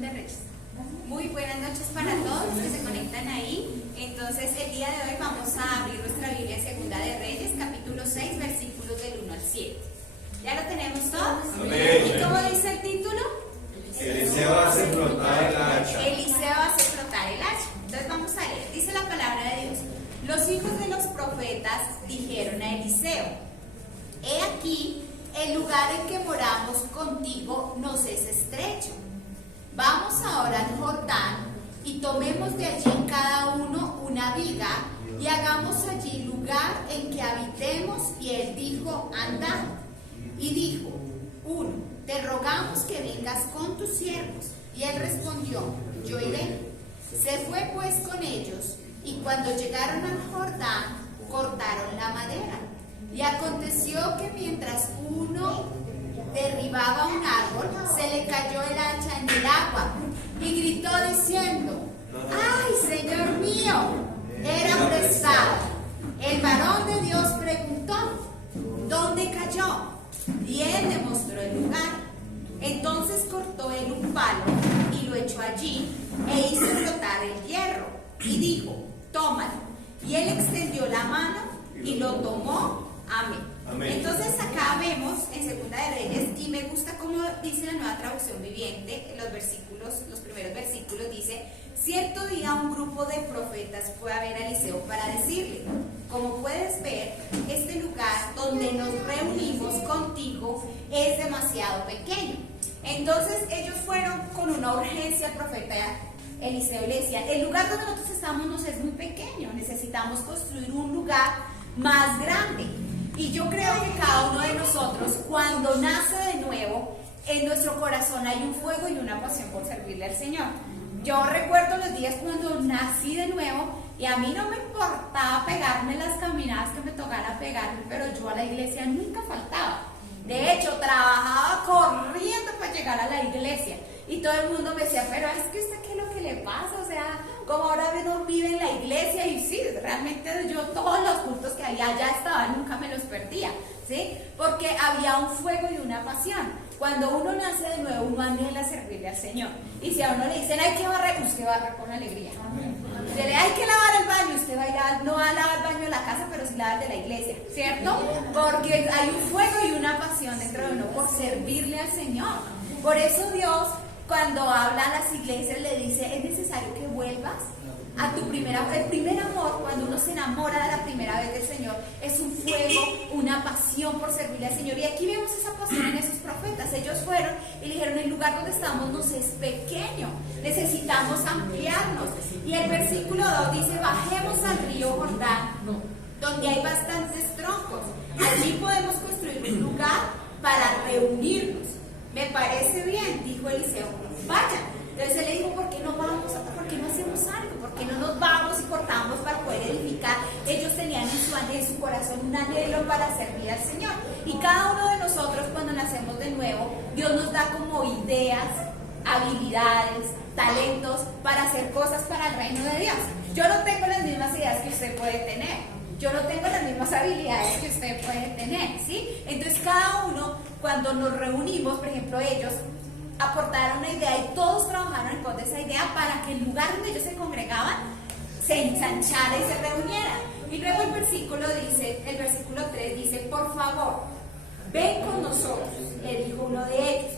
Orden de Reyes. Muy buenas noches para todos los que se conectan ahí. Entonces, el día de hoy vamos a abrir nuestra Biblia en Segunda de Reyes, capítulo 6, versículos del 1 al 7. ¿Ya lo tenemos todos? Amén. ¿Y cómo dice el título? Eliseo hace flotar el hacha. Eliseo hace flotar el hacha. Entonces vamos a leer. Dice la palabra de Dios. Los hijos de los profetas dijeron a Eliseo: He aquí, el lugar en que moramos contigo nos es estrecho. Vamos ahora al Jordán y tomemos de allí cada uno una viga y hagamos allí lugar en que habitemos. Y él dijo: Andad. Y dijo: 1. Te rogamos que vengas con tus siervos. Y él respondió: Yo iré. Se fue pues con ellos, y cuando llegaron al Jordán, cortaron la madera. Y aconteció que mientras uno derribaba un árbol, se le cayó el hacha en el agua, y gritó diciendo: ¡Ay, Señor mío! Era prestada. El varón de Dios preguntó: ¿Dónde cayó? Y él le mostró el lugar. Entonces cortó él un palo y lo echó allí, e hizo flotar el hierro, y dijo: Tómalo. Y él extendió la mano y lo tomó. Amén. Amén. Entonces acá vemos en Segunda de Reyes, y me gusta como dice la Nueva Traducción Viviente, los primeros versículos dice: Cierto día un grupo de profetas fue a ver a Eliseo para decirle: Como puedes ver, este lugar donde nos reunimos contigo es demasiado pequeño. Entonces ellos fueron con una urgencia al profeta Eliseo, le decía: el lugar donde nosotros estamos nos es muy pequeño, necesitamos construir un lugar más grande. Y yo creo que cada uno de nosotros, cuando nace de nuevo, en nuestro corazón hay un fuego y una pasión por servirle al Señor. Yo recuerdo los días cuando nací de nuevo y a mí no me importaba pegarme las caminadas que me tocara pegarme, pero yo a la iglesia nunca faltaba. De hecho, trabajaba corriendo para llegar a la iglesia. Y todo el mundo me decía: pero es que ¿usted qué es lo que le pasa? O sea, como ahora no vive en la iglesia. Y sí, realmente yo todos los cultos que había ya estaba, nunca me los perdía, ¿sí? Porque había un fuego y una pasión. Cuando uno nace de nuevo, uno anhela servirle al Señor. Y si a uno le dicen: hay que barrer, usted barra con alegría. Si le hay que lavar el baño, usted va a ir no va a lavar el baño de la casa, pero sí lava el de la iglesia, ¿cierto? Porque hay un fuego y una pasión dentro de uno por servirle al Señor. Por eso Dios, cuando habla a las iglesias, le dice: es necesario que vuelvas a tu el primer amor. Cuando uno se enamora de la primera vez del Señor, es un fuego, una pasión por servirle al Señor. Y aquí vemos esa pasión en esos profetas. Ellos fueron y le dijeron: el lugar donde estamos nos es pequeño, necesitamos ampliarnos. Y el versículo 2 dice: bajemos al río Jordán, donde hay bastantes troncos. Allí podemos construir un lugar para reunirnos. Me parece bien, dijo Eliseo: vaya. Entonces él le dijo: ¿por qué no vamos? ¿Por qué no hacemos algo? ¿Por qué no nos vamos y cortamos para poder edificar? Ellos tenían en su corazón un anhelo para servir al Señor. Y cada uno de nosotros, cuando nacemos de nuevo, Dios nos da como ideas, habilidades, talentos para hacer cosas para el reino de Dios. Yo no tengo las mismas ideas que usted puede tener. Yo no tengo las mismas habilidades que usted puede tener, ¿sí? Entonces cada uno, cuando nos reunimos, por ejemplo, ellos aportaron una idea y todos trabajaron en pos de esa idea para que el lugar donde ellos se congregaban se ensanchara y se reuniera. Y luego el versículo 3 dice: por favor, ven con nosotros. Le dijo uno de ellos: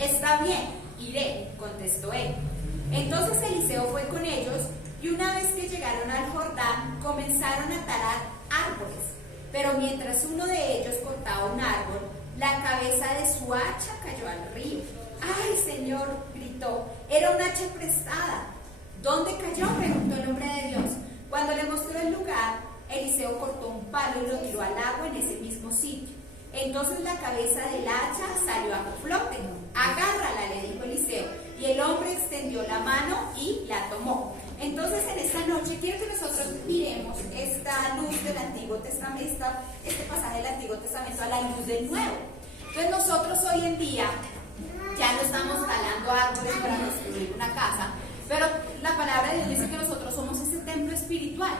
está bien, iré, contestó él. Entonces Eliseo fue con ellos, y una vez que llegaron al Jordán, comenzaron a talar árboles. Pero mientras uno de ellos cortaba un árbol, la cabeza de su hacha cayó al río. ¡Ay, Señor!, gritó. Era un hacha prestada. ¿Dónde cayó?, preguntó el hombre de Dios. Cuando le mostró el lugar, Eliseo cortó un palo y lo tiró al agua en ese mismo sitio. Entonces la cabeza del hacha salió a flote. Agárrala, le dijo Eliseo. Y el hombre extendió la mano y la tomó. Entonces en esta noche quiero que nosotros miremos esta luz del Antiguo Testamento, este pasaje del Antiguo Testamento a la luz del Nuevo. Entonces nosotros hoy en día ya no estamos talando árboles para construir una casa, pero la palabra de Dios dice que nosotros somos ese templo espiritual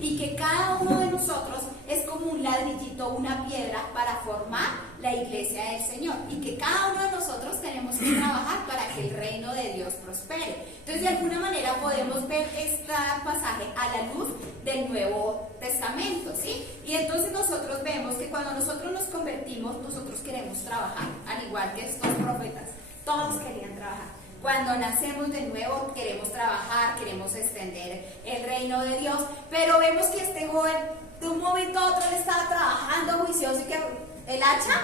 y que cada uno de nosotros es como un ladrillito, una piedra para formar la iglesia del Señor, y que cada uno de nosotros tenemos que trabajar para que el reino de Dios prospere. Entonces, de alguna manera podemos ver este pasaje a la luz del Nuevo Testamento, ¿sí? Y entonces nosotros vemos que cuando nosotros nos convertimos, nosotros queremos trabajar, al igual que estos profetas. Todos querían trabajar. Cuando nacemos de nuevo queremos trabajar, queremos extender el reino de Dios, pero vemos que este joven de un momento a otro le estaba trabajando juicioso y que el hacha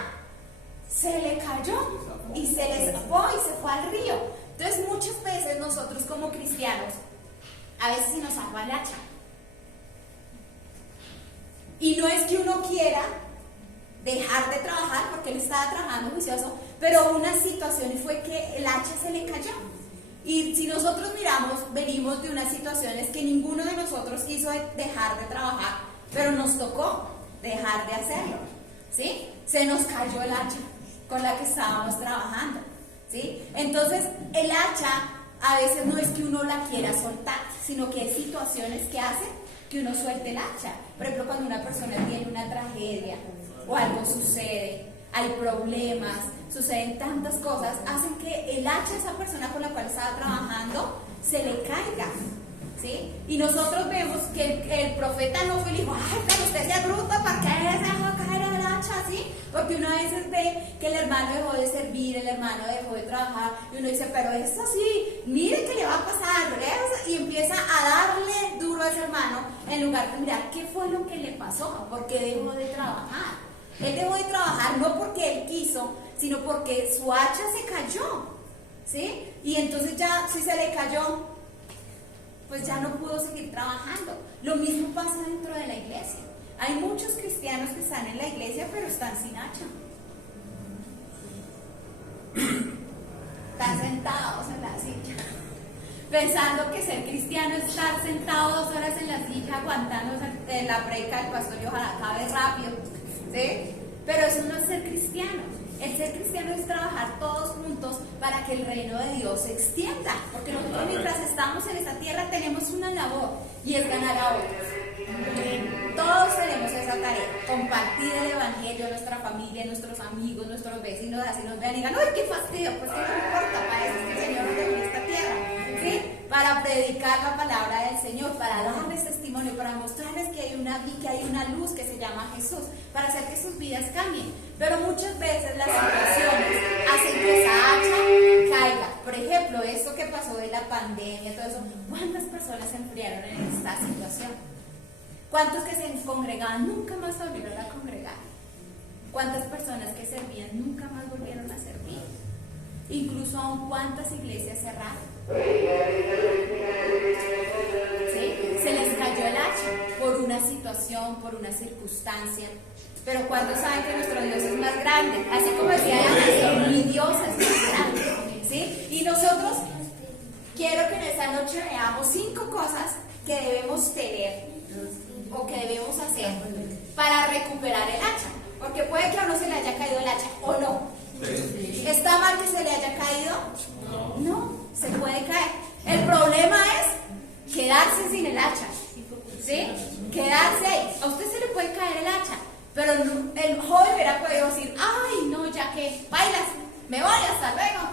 se le cayó y se le escapó y se fue al río. Entonces muchas veces nosotros como cristianos, a veces se nos salva el hacha. Y no es que uno quiera dejar de trabajar porque él estaba trabajando juicioso, pero una situación fue que el hacha se le cayó. Y si nosotros miramos, venimos de unas situaciones que ninguno de nosotros quiso dejar de trabajar, pero nos tocó dejar de hacerlo, ¿sí? Se nos cayó el hacha con la que estábamos trabajando, ¿sí? Entonces, el hacha a veces no es que uno la quiera soltar, sino que hay situaciones que hacen que uno suelte el hacha. Por ejemplo, cuando una persona tiene una tragedia o algo sucede, hay problemas, suceden tantas cosas, hacen que el hacha, esa persona con la cual estaba trabajando, se le caiga, ¿sí? Y nosotros vemos que el profeta no fue y dijo, ay, pero usted sea bruta, ¿para qué dejó caer el hacha así? Porque uno a veces ve que el hermano dejó de servir, el hermano dejó de trabajar, y uno dice, pero esto sí, mire que le va a pasar, y empieza a darle duro a ese hermano, en lugar de mirar qué fue lo que le pasó, porque dejó de trabajar. Él dejó de trabajar no porque él quiso, sino porque su hacha se cayó, ¿sí? Y entonces ya, si se le cayó, pues ya no pudo seguir trabajando. Lo mismo pasa dentro de la iglesia. Hay muchos cristianos que están en la iglesia, pero están sin hacha. Están sentados en la silla, pensando que ser cristiano es estar sentado 2 horas en la silla, aguantando la predica del pastor y ojalá acabe rápido, ¿sí? Pero eso no es ser cristiano. El ser cristiano es trabajar todos juntos para que el reino de Dios se extienda, porque nosotros mientras estamos en esta tierra tenemos una labor y es ganar a otros. Todos tenemos esa tarea, compartir el evangelio a nuestra familia, a nuestros amigos, nuestros vecinos, así nos vean y digan, ¡ay, qué fastidio! Pues que no importa, para eso es que el Señor nos dejó en esta tierra, ¿sí? Para predicar la palabra del Señor, para darles testimonio, para mostrarles que hay una luz que se llama Jesús, para hacer que sus vidas cambien. Pero muchas veces las situaciones hacen que esa hacha caiga. Por ejemplo, esto que pasó de la pandemia, todo eso, ¿cuántas personas se enfriaron en esta situación? ¿Cuántos que se congregaban nunca más volvieron a congregar? ¿Cuántas personas que servían nunca más volvieron a servir? Incluso aún cuántas iglesias cerraron. ¿Sí? Se les cayó el hacha por una situación, por una circunstancia. Pero ¿cuántos saben que nuestro Dios es más grande? Así como decía Ana, mi Dios es más grande, ¿sí? Y nosotros quiero que en esta noche veamos 5 cosas que debemos tener o que debemos hacer para recuperar el hacha. Porque puede que a uno se le haya caído el hacha o no. ¿Está mal que se le haya caído? No, se puede caer. El problema es quedarse sin el hacha, ¿sí? Quedarse ahí. A usted se le puede caer el hacha, pero el joven hubiera podido decir, ay, no, ya que bailas, me voy, hasta luego.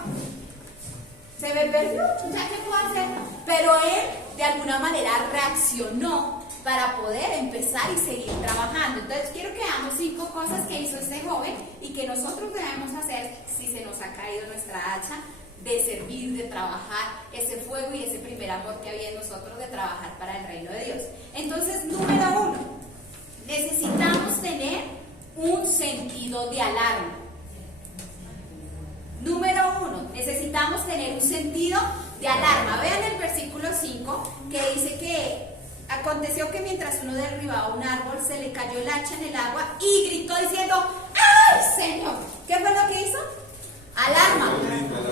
Se me perdió, ya que puedo hacer. Pero él de alguna manera reaccionó para poder empezar y seguir trabajando. Entonces quiero que veamos 5 cosas que hizo este joven y que nosotros debemos hacer si se nos ha caído nuestra hacha, de servir, de trabajar, ese fuego y ese primer amor que había en nosotros de trabajar para el reino de Dios. Entonces, número 1, necesitamos tener un sentido de alarma. Número 1, necesitamos tener un sentido de alarma. Vean el versículo 5 que dice que aconteció que mientras uno derribaba un árbol se le cayó el hacha en el agua y gritó diciendo, ¡ay, Señor! ¿Qué fue lo que hizo? Alarma.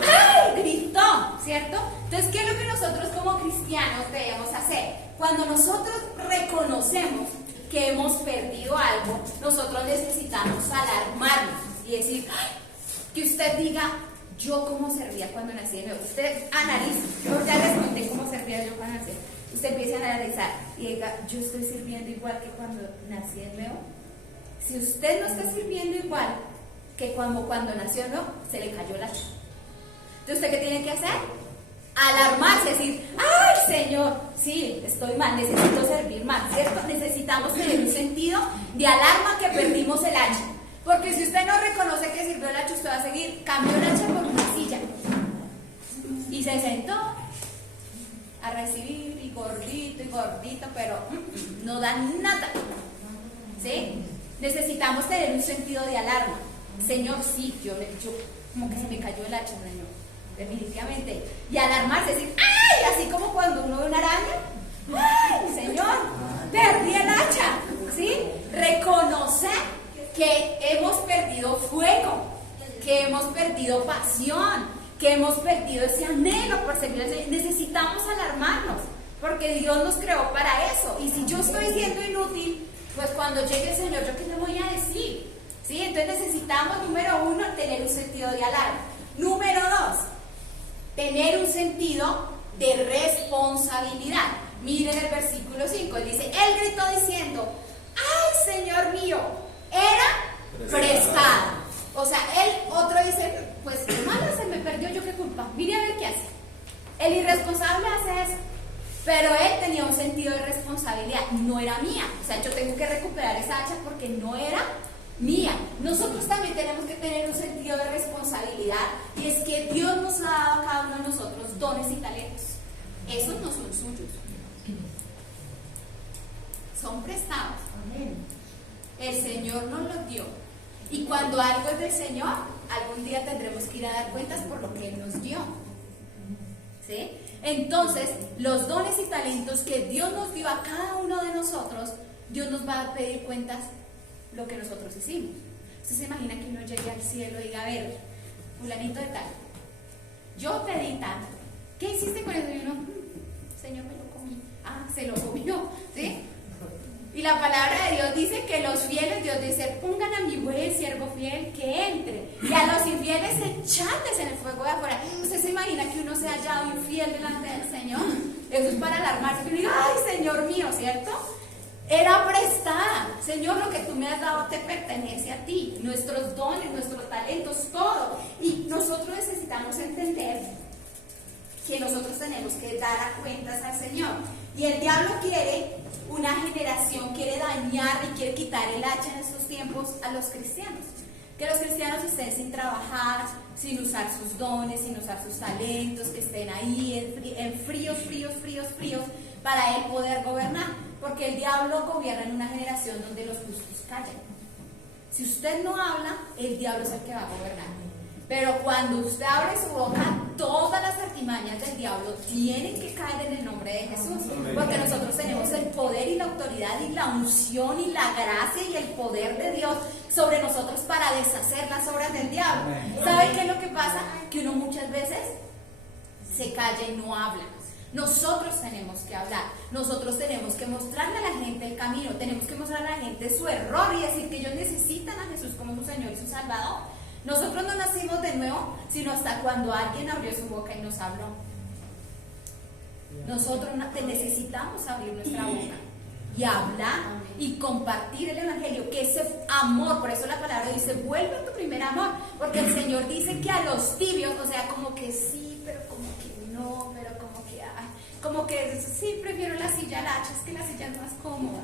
¡Ay! Gritó, ¿cierto? Entonces, ¿qué es lo que nosotros como cristianos debemos hacer? Cuando nosotros reconocemos que hemos perdido algo, nosotros necesitamos alarmarnos y decir, ¡ay! Que usted diga, yo cómo servía cuando nací de nuevo. Usted analiza, yo ya les conté cómo servía yo cuando nací. Usted empieza a analizar y diga, yo estoy sirviendo igual que cuando nací de nuevo. Si usted no está sirviendo igual que cuando nació, no, se le cayó el hacha. Entonces, ¿usted qué tiene que hacer? Alarmarse, decir, ¡ay, Señor! Sí, estoy mal, necesito servir más, ¿cierto? Necesitamos tener un sentido de alarma que perdimos el hacha. Porque si usted no reconoce que sirvió el hacha, usted va a seguir, cambió el hacha por una silla. Y se sentó a recibir, y gordito, pero no da nada. ¿Sí? Necesitamos tener un sentido de alarma. Señor, sí, yo como que se me cayó el hacha, Señor. Definitivamente. Y alarmarse, decir, ¡ay! Así como cuando uno ve una araña. ¡Ay, Señor! Perdí el hacha. ¿Sí? Reconocer que hemos perdido fuego, que hemos perdido pasión, que hemos perdido ese anhelo por servir al Señor. Necesitamos alarmarnos, porque Dios nos creó para eso. Y si yo estoy siendo inútil, pues cuando llegue el Señor, ¿yo qué le voy a decir? ¿Sí? Entonces necesitamos, número 1, tener un sentido de alarma. Número 2, tener un sentido de responsabilidad. Miren el versículo 5, dice, él gritó diciendo, ¡ay, Señor mío! Era prestada. O sea, otro dice, pues qué mala, se me perdió, yo qué culpa. Mire a ver qué hace. El irresponsable hace eso. Pero él tenía un sentido de responsabilidad, no era mía. O sea, yo tengo que recuperar esa hacha porque no era mía. Nosotros también tenemos que tener un sentido de responsabilidad, y es que Dios nos ha dado a cada uno de nosotros dones y talentos. Esos no son suyos, son prestados. El Señor nos los dio, y cuando algo es del Señor, algún día tendremos que ir a dar cuentas por lo que Él nos dio. ¿Sí? Entonces, los dones y talentos que Dios nos dio a cada uno de nosotros, Dios nos va a pedir cuentas lo que nosotros hicimos. ¿Usted se imagina que uno llegue al cielo y diga, a ver, fulanito de tal, yo te di tanto, ¿qué hiciste con eso? Y uno, Señor, me lo comí. Ah, se lo comió, ¿sí? Y la palabra de Dios dice que los fieles, Dios dice, pongan a mi buen siervo fiel que entre, y a los infieles echarles en el fuego de afuera. ¿Usted se imagina que uno sea hallado infiel delante del Señor? Eso es para alarmarse, que uno diga, ay, Señor mío, ¿cierto? Era prestada. Señor, lo que tú me has dado te pertenece a ti, nuestros dones, nuestros talentos, todo. Y nosotros necesitamos entender que nosotros tenemos que dar a cuentas al Señor. Y el diablo quiere una generación, quiere dañar y quiere quitar el hacha en estos tiempos a los cristianos. Que los cristianos estén sin trabajar, sin usar sus dones, sin usar sus talentos, que estén ahí en fríos, para él poder gobernar. Porque el diablo gobierna en una generación donde los justos callan. Si usted no habla, el diablo es el que va a gobernar. Pero cuando usted abre su boca, todas las artimañas del diablo tienen que caer en el nombre de Jesús. Porque nosotros tenemos el poder y la autoridad y la unción y la gracia y el poder de Dios sobre nosotros para deshacer las obras del diablo. ¿Sabe qué es lo que pasa? Que uno muchas veces se calla y no habla. Nosotros tenemos que hablar, nosotros tenemos que mostrarle a la gente el camino, tenemos que mostrarle a la gente su error y decir que ellos necesitan a Jesús como su Señor y su Salvador. Nosotros no nacimos de nuevo, sino hasta cuando alguien abrió su boca y nos habló. Nosotros necesitamos abrir nuestra boca y hablar y compartir el Evangelio, que ese amor, por eso la palabra dice, vuelve a tu primer amor, porque el Señor dice que a los tibios, o sea, como que sí, pero como que no, pero como que sí, prefiero la silla, la hacha, es que la silla es más cómoda,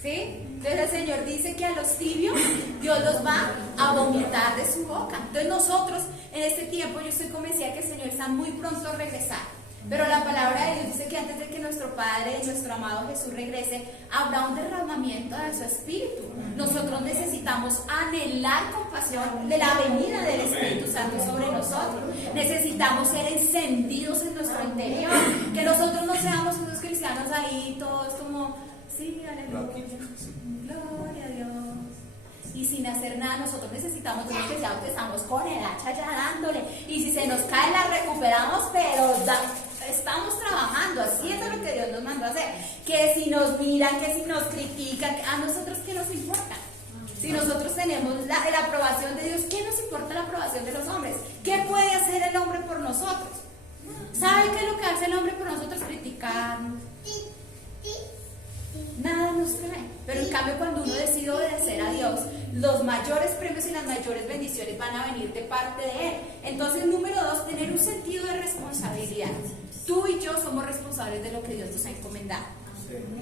¿sí? Entonces el Señor dice que a los tibios Dios los va a vomitar de su boca. Entonces nosotros en este tiempo, yo estoy convencida que el Señor está muy pronto a regresar, pero la palabra de Dios dice que antes de que nuestro Padre y nuestro amado Jesús regrese, habrá un derramamiento de su Espíritu. Nosotros necesitamos anhelar con pasión de la venida del Espíritu Santo sobre nosotros. Necesitamos ser encendidos en nuestro interior, que nosotros no seamos unos cristianos ahí todos como, sí, aleluya, gloria a Dios, y sin hacer nada. Nosotros necesitamos unos cristianos que estamos con el hacha ya dándole, y si se nos cae la recuperamos, pero estamos trabajando, haciendo lo que Dios nos mandó a hacer. Que si nos miran, que si nos critican, a nosotros ¿qué nos importa? Si nosotros tenemos la aprobación de Dios, ¿qué nos importa la aprobación de los hombres? ¿Qué puede hacer el hombre por nosotros? ¿Sabe qué es lo que hace el hombre por nosotros? Criticarnos. Nada nos trae. Pero en cambio, cuando uno decide obedecer a Dios, los mayores premios y las mayores bendiciones van a venir de parte de Él. Entonces, número 2, tener un sentido de responsabilidad. Tú y yo somos responsables de lo que Dios nos ha encomendado.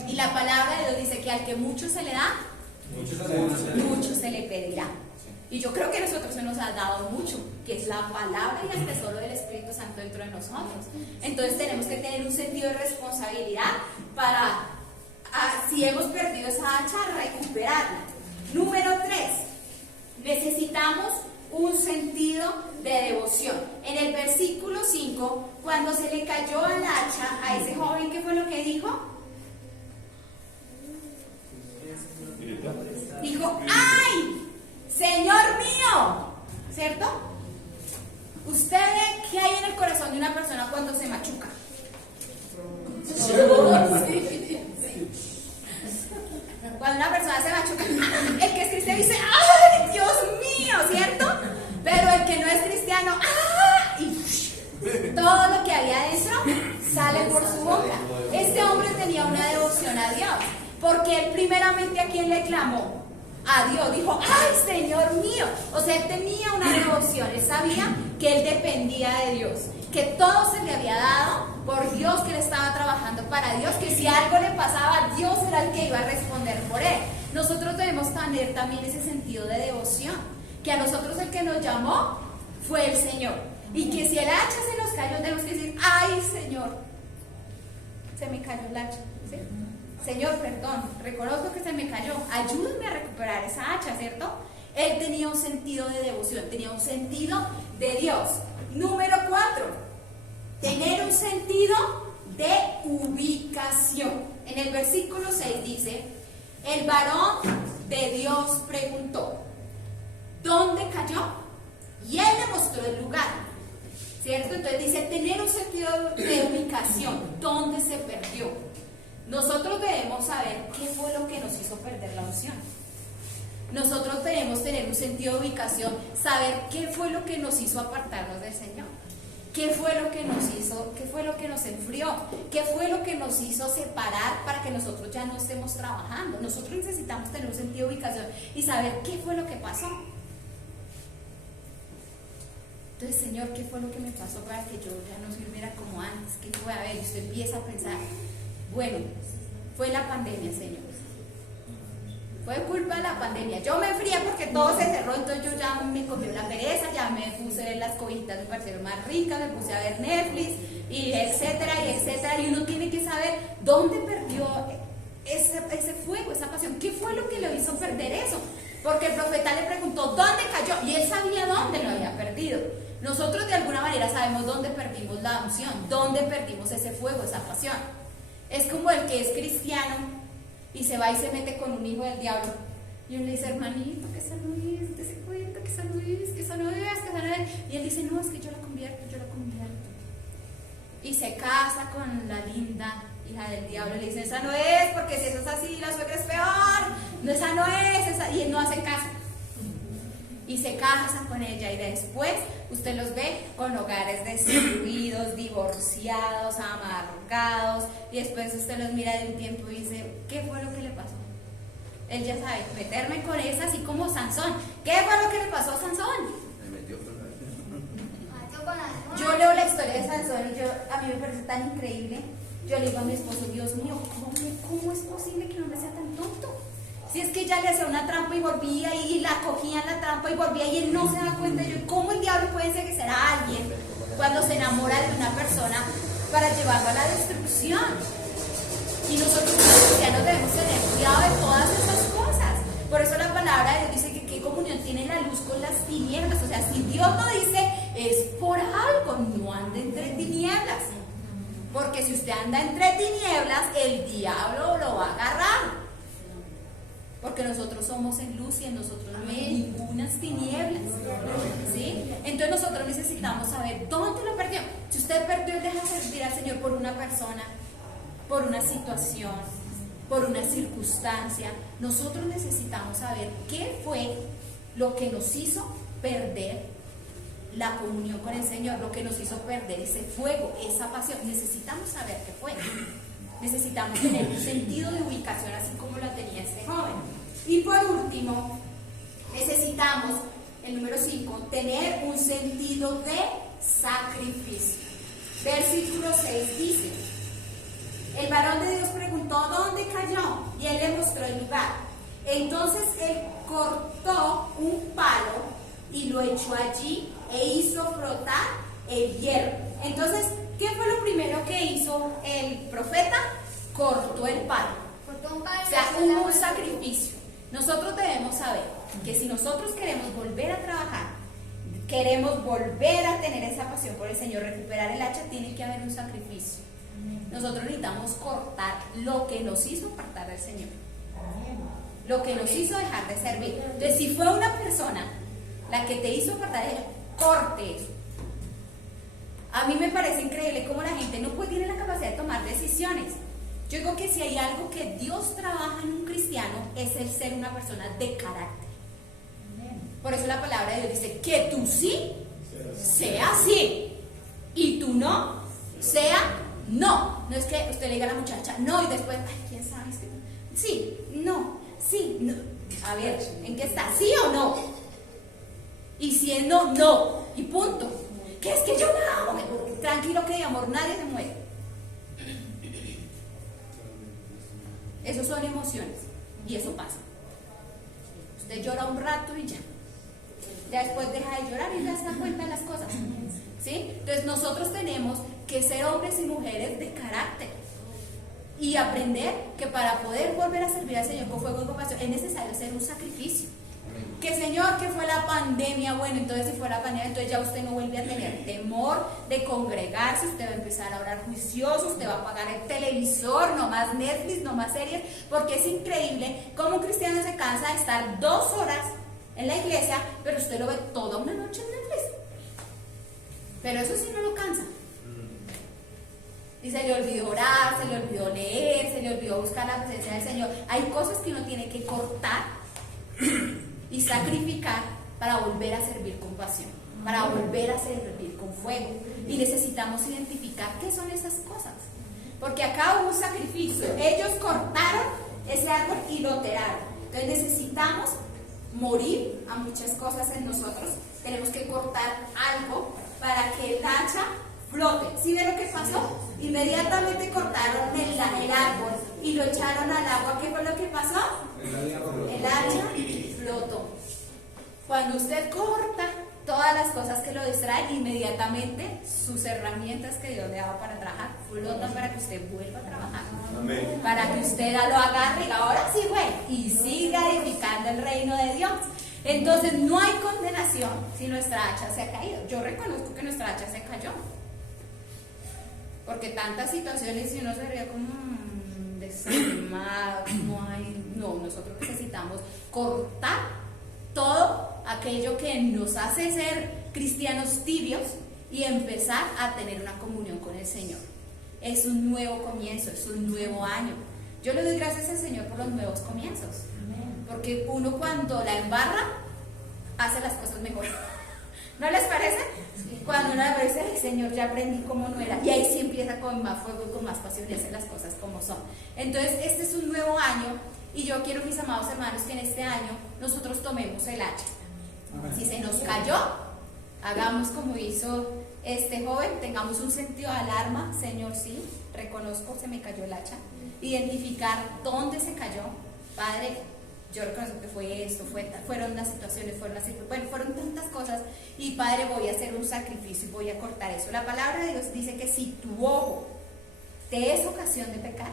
Y la palabra de Dios dice que al que mucho se le da, mucho se le pedirá. Y yo creo que a nosotros se nos ha dado mucho, que es la palabra y el tesoro del Espíritu Santo dentro de nosotros. Entonces tenemos que tener un sentido de responsabilidad para, si hemos perdido esa hacha, recuperarla. Número 3, necesitamos un sentido de devoción. En el versículo 5, cuando se le cayó al hacha a ese joven, ¿qué fue lo que dijo? Dijo, ¡ay! Señor mío, ¿cierto? Usted ve qué hay en el corazón de una persona cuando se machuca. Cuando una persona se machuca, el que es cristiano dice, ¡ay, Dios mío! ¿Cierto? Pero el que no es cristiano, ¡ay! Y todo lo que había dentro sale por su boca. Este hombre tenía una devoción a Dios, porque él primeramente, ¿a quién le clamó? A Dios. Dijo, ¡ay, Señor mío! O sea, él tenía una devoción, él sabía que él dependía de Dios, que todo se le había dado por Dios, que él estaba trabajando para Dios, que si algo le pasaba, Dios era el que iba a responder por él. Nosotros debemos tener también ese sentido de devoción, que a nosotros el que nos llamó fue el Señor, y que si el hacha se nos cayó, tenemos que decir, ¡ay, Señor! Se me cayó el hacha, ¿sí? Señor, perdón, reconozco que se me cayó, ayúdame a recuperar esa hacha, ¿cierto? Él tenía un sentido de devoción, tenía un sentido de Dios. Número 4, tener un sentido de ubicación. En el versículo 6 dice, el varón de Dios preguntó, ¿dónde cayó? Y él le mostró el lugar, ¿cierto? Entonces dice, tener un sentido de ubicación, ¿dónde se perdió? Nosotros debemos saber qué fue lo que nos hizo perder la unción. Nosotros debemos tener un sentido de ubicación, saber qué fue lo que nos hizo apartarnos del Señor. ¿Qué fue lo que nos hizo? ¿Qué fue lo que nos enfrió? ¿Qué fue lo que nos hizo separar para que nosotros ya no estemos trabajando? Nosotros necesitamos tener un sentido de ubicación y saber qué fue lo que pasó. Entonces, Señor, ¿qué fue lo que me pasó para que yo ya no sirviera como antes? ¿Qué fue? A ver, y usted empieza a pensar, bueno, fue la pandemia, Señor. Fue culpa de la pandemia. Yo me enfrié porque todo se cerró, entonces yo ya me cogí la pereza, ya me puse a ver las cobijitas, me parecieron más ricas, me puse a ver Netflix, y etcétera, y etcétera. Y uno tiene que saber dónde perdió ese fuego, esa pasión. ¿Qué fue lo que le hizo perder eso? Porque el profeta le preguntó dónde cayó y él sabía dónde lo había perdido. Nosotros de alguna manera sabemos dónde perdimos la unción, dónde perdimos ese fuego, esa pasión. Es como el que es cristiano y se va y se mete con un hijo del diablo. Y uno le dice, hermanito, que esa no es, que se cuenta, que esa no es, que esa no es, que esa no es. Y él dice, no, es que yo la convierto, yo la convierto. Y se casa con la linda hija del diablo. Y le dice, esa no es, porque si eso es así, la suegra es peor. No, esa no es, esa. Y él no hace caso. Y se casa con ella y después usted los ve con hogares destruidos, divorciados, amargados, y después usted los mira de un tiempo y dice, ¿qué fue lo que le pasó? Él ya sabe, meterme con esa así como Sansón. ¿Qué fue lo que le pasó a Sansón? Yo leo la historia de Sansón y a mí me parece tan increíble. Yo le digo a mi esposo, Dios mío, ¿cómo es posible que un hombre sea tan tonto? Si es que ella le hacía una trampa y volvía y la cogía en la trampa y volvía y él no se da cuenta. ¿Cómo el diablo puede enseguecer a alguien cuando se enamora de una persona para llevarlo a la destrucción? Y nosotros los cristianos debemos tener cuidado de todas esas cosas. Por eso la palabra de Dios dice que qué comunión tiene la luz con las tinieblas. O sea, si Dios lo dice, es por algo, no ande entre tinieblas. Porque si usted anda entre tinieblas, el diablo lo va a agarrar. Porque nosotros somos en luz y en nosotros no hay ninguna tinieblas, ¿sí? Entonces nosotros necesitamos saber dónde lo perdió. Si usted perdió el dejar servir al Señor por una persona, por una situación, por una circunstancia, nosotros necesitamos saber qué fue lo que nos hizo perder la comunión con el Señor, lo que nos hizo perder ese fuego, esa pasión. Necesitamos saber qué fue. Necesitamos tener un sentido de ubicación así como la tenía este joven. Y por último, necesitamos, el número 5, tener un sentido de sacrificio. Versículo 6 dice: el varón de Dios preguntó dónde cayó, y él le mostró el lugar. Entonces él cortó un palo y lo echó allí e hizo flotar el hierro. Entonces, ¿qué fue lo primero que hizo el profeta? Cortó el palo. O sea, hubo un sacrificio. Nosotros debemos saber que si nosotros queremos volver a trabajar, queremos volver a tener esa pasión por el Señor, recuperar el hacha, tiene que haber un sacrificio. Nosotros necesitamos cortar lo que nos hizo apartar al Señor, lo que nos hizo dejar de servir. Entonces, si fue una persona la que te hizo apartar de Él, corte eso. A mí me parece increíble cómo la gente no tiene la capacidad de tomar decisiones. Yo digo que si hay algo que Dios trabaja en un cristiano, es el ser una persona de carácter. Por eso la palabra de Dios dice que tú sí sea sí y tú no sea no. No es que usted le diga a la muchacha no y después, ay, quién sabe, sí, no, sí, no. A ver, ¿en qué está? ¿Sí o no? Y si es no, no, y punto. ¿Qué es que yo no amo? Tranquilo, que de amor nadie se muere. Eso son emociones y eso pasa. Usted llora un rato y ya después deja de llorar y ya se da cuenta de las cosas, ¿sí? Entonces nosotros tenemos que ser hombres y mujeres de carácter y aprender que para poder volver a servir al Señor con fuego y compasión es necesario hacer un sacrificio. Que Señor, que fue la pandemia, bueno, entonces si fue la pandemia, entonces ya usted no vuelve a tener temor de congregarse, usted va a empezar a orar juicioso, usted va a apagar el televisor, no más Netflix, no más series, porque es increíble cómo un cristiano se cansa de estar 2 horas en la iglesia, pero usted lo ve toda una noche en Netflix. Pero eso sí no lo cansa. Y se le olvidó orar, se le olvidó leer, se le olvidó buscar la presencia del Señor. Hay cosas que uno tiene que cortar y sacrificar para volver a servir con pasión, para volver a servir con fuego. Y necesitamos identificar qué son esas cosas, porque acá hubo un sacrificio. Ellos cortaron ese árbol y lo tiraron. Entonces necesitamos morir a muchas cosas en nosotros. Tenemos que cortar algo para que el hacha flote. ¿Sí ve lo que pasó? Inmediatamente cortaron el árbol y lo echaron al agua. ¿Qué fue lo que pasó? El hacha flotó. Cuando usted corta todas las cosas que lo distraen, inmediatamente sus herramientas que Dios le daba para trabajar flotan para que usted vuelva a trabajar. Amén. Para que usted lo agarre y ahora sí, güey, y siga edificando el reino de Dios. Entonces no hay condenación si nuestra hacha se ha caído. Yo reconozco que nuestra hacha se cayó, porque tantas situaciones y uno se veía como desanimado, no, nosotros necesitamos cortar todo aquello que nos hace ser cristianos tibios y empezar a tener una comunión con el Señor. Es un nuevo comienzo, es un nuevo año. Yo le doy gracias al Señor por los nuevos comienzos, porque uno cuando la embarra hace las cosas mejor. ¿No les parece? Sí. Cuando uno le dice, ay, Señor, ya aprendí cómo no era, y ahí sí empieza con más fuego y con más pasión y hace las cosas como son. Entonces este es un nuevo año y yo quiero, mis amados hermanos, que en este año nosotros tomemos el hacha. Si se nos cayó, hagamos como hizo este joven, tengamos un sentido de alarma. Señor, sí, reconozco, se me cayó el hacha. Identificar dónde se cayó. Padre, yo reconozco que fue esto, fueron las situaciones, fueron tantas cosas, y Padre, voy a hacer un sacrificio y voy a cortar eso. La palabra de Dios dice que si tu ojo te es ocasión de pecar,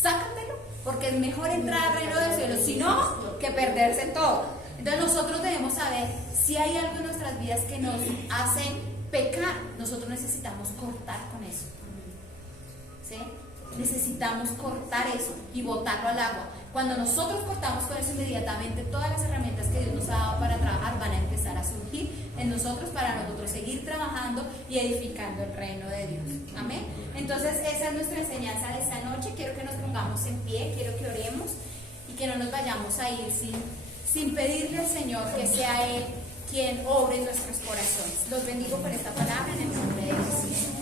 sácatelo, porque es mejor entrar al reino del cielo, si no, que perderse todo. Entonces nosotros debemos saber si hay algo en nuestras vidas que nos hace pecar. Nosotros necesitamos cortar con eso, ¿sí? Necesitamos cortar eso y botarlo al agua. Cuando nosotros cortamos con eso, inmediatamente todas las herramientas que Dios nos ha dado para trabajar van a empezar a surgir en nosotros, para nosotros seguir trabajando y edificando el reino de Dios. Amén. Entonces esa es nuestra enseñanza de esta noche. Quiero que nos pongamos en pie, quiero que oremos y que no nos vayamos a ir sin pedirle al Señor que sea Él quien obre en nuestros corazones. Los bendigo por esta palabra en el nombre de Jesús.